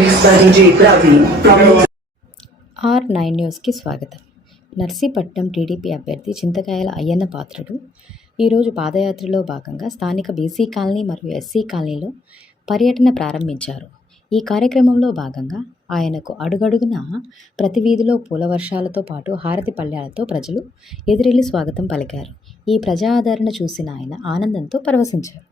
mixed by DJ Praveen from R9 న్యూస్కి స్వాగతం. Narsipatnam TDP అభ్యర్థి చింతకాయల అయ్యన్న పాత్రుడు ఈరోజు పాదయాత్రలో భాగంగా స్థానిక బీసీ కాలనీ మరియు ఎస్సీ కాలనీలో పర్యటన ప్రారంభించారు. ఈ కార్యక్రమంలో భాగంగా ఆయనకు అడుగడుగున ప్రతి వీధిలో పూల వర్షాలతో పాటు హారతి పళ్ళ్యాలతో ప్రజలు ఎదురెళ్లి స్వాగతం పలికారు. ఈ ప్రజా ఆదరణ చూసిన ఆయన ఆనందంతో పరవశించారు.